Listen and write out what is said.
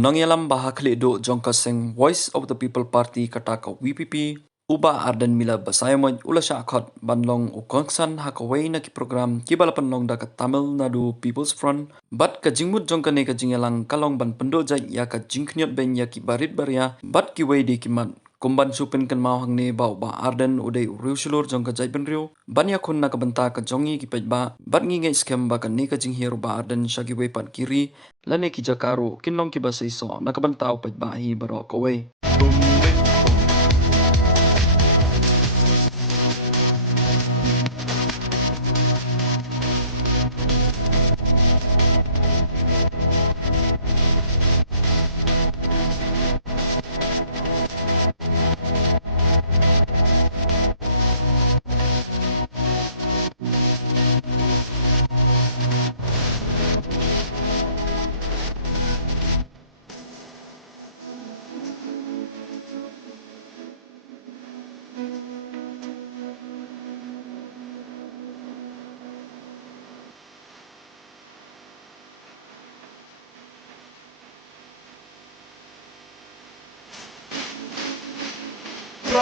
Munang yalam bahakli do jongka seng Voice of the People Party kataka VPP uba ardan mila basayamaj ula syakot banlong ukongsan hakaway na ki program kibalapan long da ka Tamil Nadu People's Front bat ka jingmut jongka ne ka jingalang kalong ban pendo jay ya ka jingknyot ben ya ki barit barya bat ki way di kimat kumban supin kan mau hang ne ba ardan uday uriu sulur jongka jay ben riu ban ya kun na ka banta ka jongi ki pej ba bat ngi ngay scam ba ka ne ka jing hero ba ardan syagi way pan kiri lane ki jakaru kinlong ki basay so nakabantao pej ba hi baro kaway